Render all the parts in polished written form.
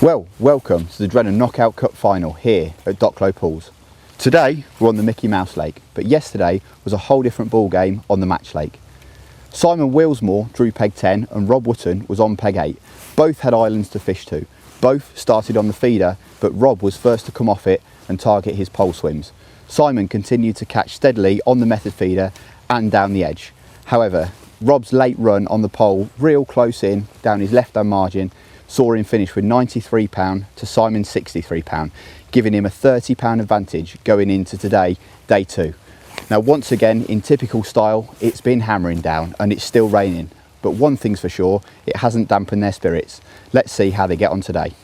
Well, welcome to the Drennan Knockout Cup final here at Docklow Pools. Today we're on the Mickey Mouse Lake, but yesterday was a whole different ball game on the match lake. Simon Wilsmore drew peg 10 and Rob Wootton was on peg 8. Both had islands to fish to. Both started on the feeder, but Rob was first to come off it and target his pole swims. Simon continued to catch steadily on the method feeder and down the edge. However, Rob's late run on the pole, real close in down his left hand margin, saw him finish with £93 to Simon's £63, giving him a £30 advantage going into today, day 2. Now once again, in typical style, it's been hammering down and it's still raining, but one thing's for sure, it hasn't dampened their spirits. Let's see how they get on today.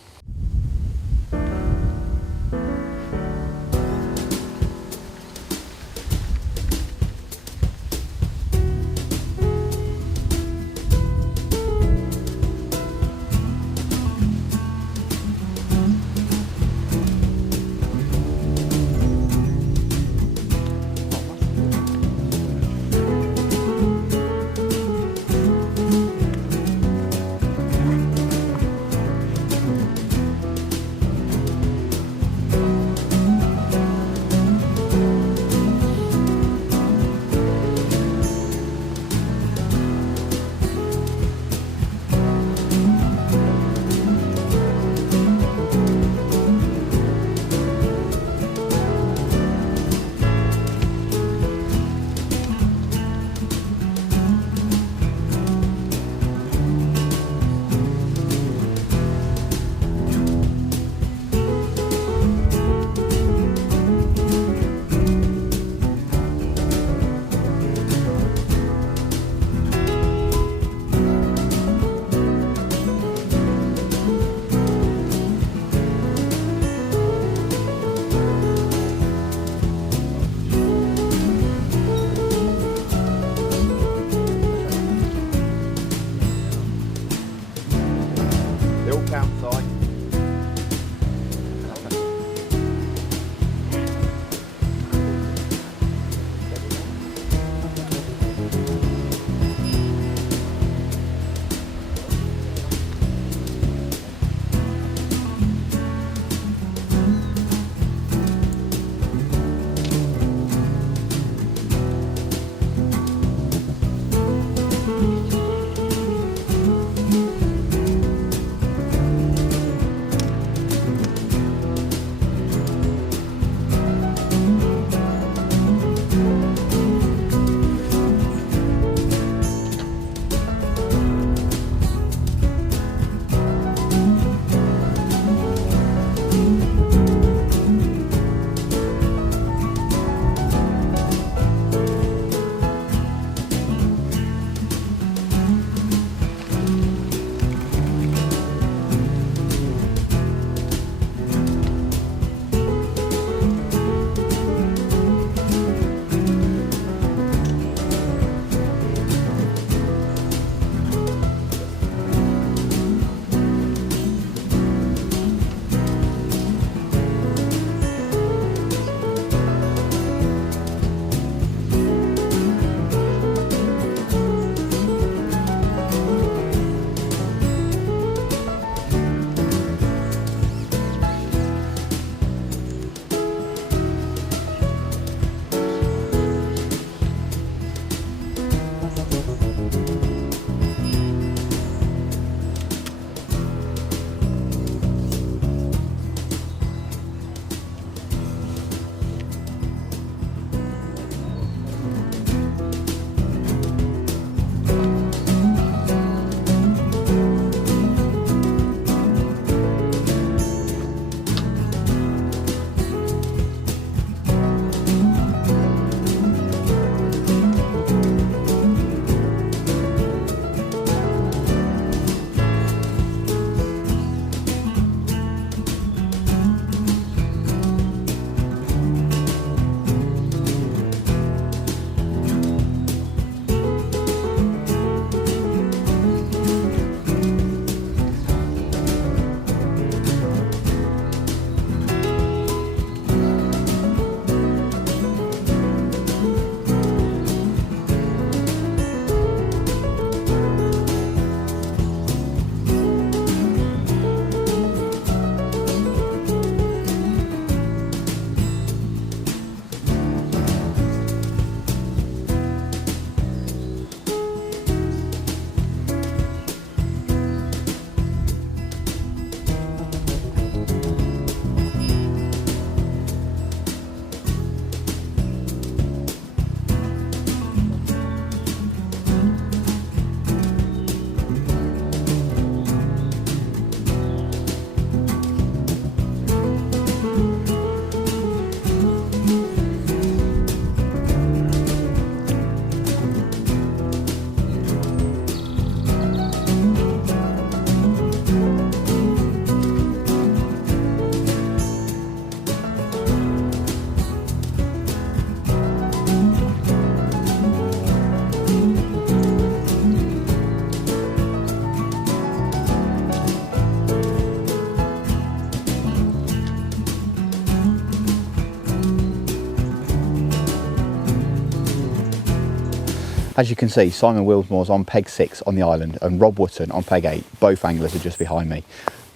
As you can see, Simon Wilsmore's on peg 6 on the island and Rob Wootton on peg 8. Both anglers are just behind me.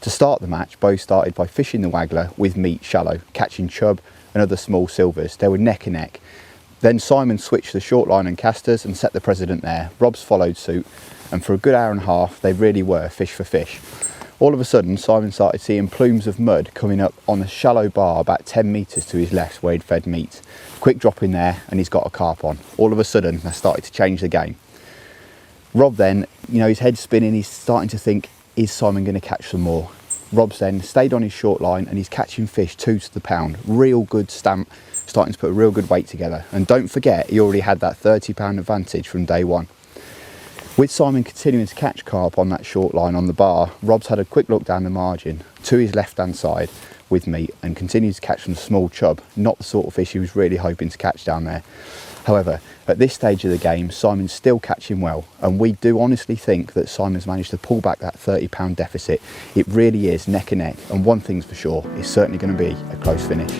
To start the match, both started by fishing the waggler with meat shallow, catching chub and other small silvers. They were neck and neck. Then Simon switched the short line and casters and set the precedent there. Rob's followed suit, and for a good hour and a half, they really were fish for fish. All of a sudden, Simon started seeing plumes of mud coming up on a shallow bar about 10 metres to his left where he'd fed meat. Quick drop in there and he's got a carp on. All of a sudden, that started to change the game. Rob then, his head's spinning, he's starting to think, is Simon going to catch some more? Rob's then stayed on his short line and he's catching fish 2 to the pound. Real good stamp, starting to put a real good weight together. And don't forget, he already had that £30 advantage from day one. With Simon continuing to catch carp on that short line on the bar, Rob's had a quick look down the margin to his left-hand side with meat and continues to catch some small chub, not the sort of fish he was really hoping to catch down there. However, at this stage of the game, Simon's still catching well, and we do honestly think that Simon's managed to pull back that £30 deficit. It really is neck and neck, and one thing's for sure, it's certainly going to be a close finish.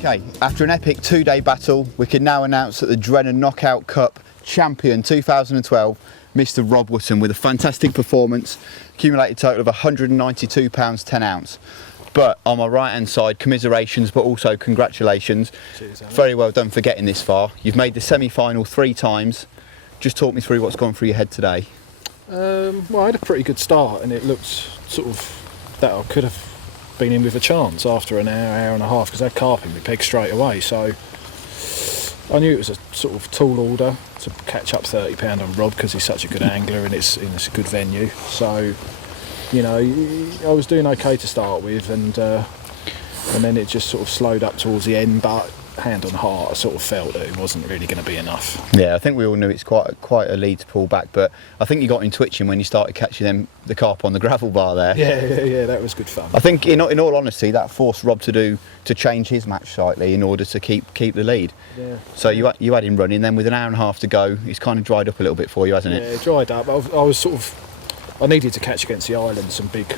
Okay, after an epic 2-day battle, we can now announce that the Drennan Knockout Cup champion 2012, Mr. Rob Wootton, with a fantastic performance, accumulated total of £192 10 ounce. But on my right hand side, commiserations, but also congratulations. Cheers, Anna. Very well done for getting this far. You've made the semi-final 3 times. Just talk me through what's gone through your head today. Well, I had a pretty good start, and it looked sort of that I could have been in with a chance after an hour and a half, because I had carp in my peg straight away. So I knew it was a sort of tall order to catch up £30 on Rob, because he's such a good angler and it's a good venue. So, I was doing okay to start with, and then it just sort of slowed up towards the end. But hand on heart, I sort of felt that it wasn't really going to be enough. Yeah, I think we all knew it's quite a lead to pull back, but I think you got him twitching when you started catching the carp on the gravel bar there. Yeah, that was good fun. I think, in all honesty, that forced Rob to change his match slightly in order to keep the lead. Yeah. So you had him running, then with an hour and a half to go, it's kind of dried up a little bit for you, hasn't it? Yeah, it dried up. I needed to catch against the island some bigger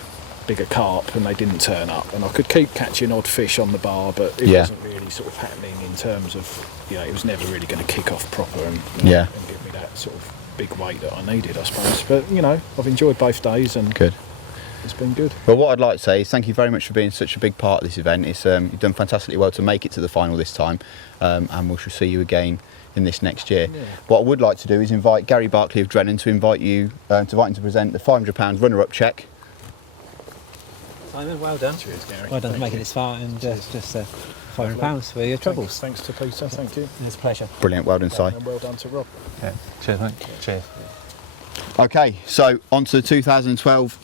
carp, and they didn't turn up, and I could keep catching odd fish on the bar, but it wasn't really sort of happening in terms of, it was never really going to kick off proper and give me that sort of big weight that I needed, I suppose. But I've enjoyed both days, and good. It's been good. Well, what I'd like to say is thank you very much for being such a big part of this event. It's you've done fantastically well to make it to the final this time, and we shall see you again in this next year. Yeah. What I would like to do is invite Gary Barclay of Drennan to invite him to present the £500 runner-up cheque. Simon, well done. Cheers, Gary. Well done for making this far, and just £500 for your troubles. Thanks to Peter, thank you. It's a pleasure. Brilliant, well done, Si. And well done to Rob. Yeah. Cheers, mate. Cheers. Okay, so on to the 2012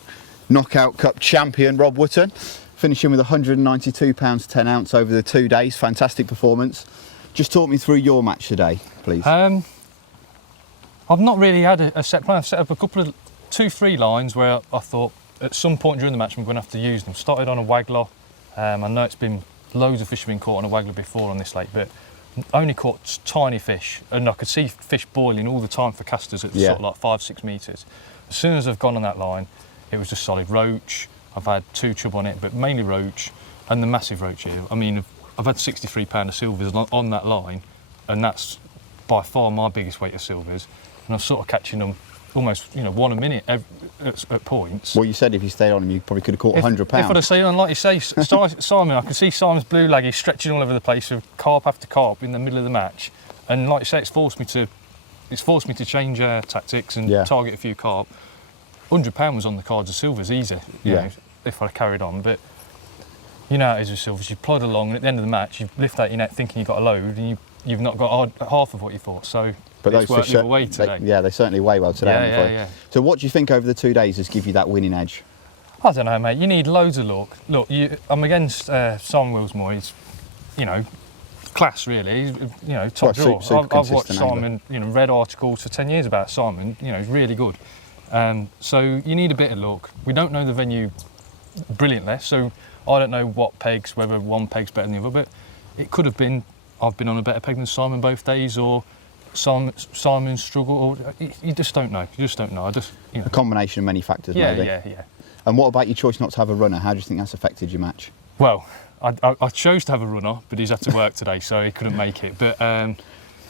Knockout Cup champion, Rob Wootton, finishing with £192 10 ounce over the 2 days. Fantastic performance. Just talk me through your match today, please. I've not really had a set plan. I've set up a couple of 2-3 lines where I thought at some point during the match I'm going to have to use them. Started on a waggler, I know it's been loads of fish have been caught on a waggler before on this lake, but only caught tiny fish, and I could see fish boiling all the time for casters at sort of like 5-6 metres. As soon as I've gone on that line, it was just solid roach. I've had 2 chub on it, but mainly roach, and the massive roach here. I mean, I've had 63 pound of silvers on that line, and that's by far my biggest weight of silvers. And I'm sort of catching them almost, you know, 1 a minute at points. Well, you said if you stayed on him, you probably could have caught £100. If I'd have stayed on, like you say, Simon, I could see Simon's blue lag, he's stretching all over the place with carp after carp in the middle of the match. And like you say, it's forced me to change tactics and target a few carp. £100 was on the cards of silvers, easy, you know, if I'd carried on. But you know how it is with silvers, you plod along, and at the end of the match, you lift out your net thinking you've got a load, and you've not got half of what you thought. So but it's those worked fish, the other way today. they certainly weigh well today. Yeah. So what do you think over the 2 days has give you that winning edge? I don't know, mate. You need loads of luck. Look, I'm against Simon Wilsmore. He's, you know, class really. He's, you know, top draw. I've watched Simon, you know, read articles for 10 years about Simon. You know, he's really good. So you need a bit of luck. We don't know the venue brilliantly, so I don't know what pegs, whether one peg's better than the other, but it could have been I've been on a better peg than Simon both days, or Simon struggled, or you just don't know. You just don't know. You know. A combination of many factors, maybe. Yeah. And what about your choice not to have a runner? How do you think that's affected your match? Well, I chose to have a runner, but he's had to work today, so he couldn't make it. But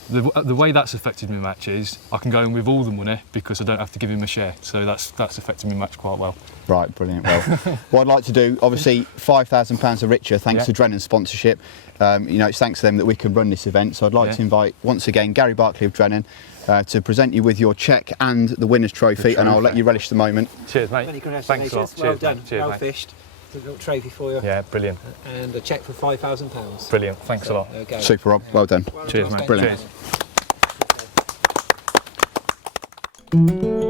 the way that's affected my match is I can go in with all the money because I don't have to give him a share. So that's affected my match quite well. Right, brilliant. Well, what I'd like to do, obviously, £5,000 a richer thanks to Drennan's sponsorship. You know, it's thanks to them that we can run this event. So I'd like to invite once again Gary Barclay of Drennan to present you with your cheque and the winner's trophy, and I'll let you relish the moment. Cheers, mate. Many congratulations. Thanks a lot. Well Cheers, done. mate. Cheers, well mate. fished. There's a little trophy for you. Yeah, brilliant. And a cheque for £5,000. Brilliant. Thanks a lot. There we go. Super, Rob. Well done. Cheers, mate. Brilliant. Cheers.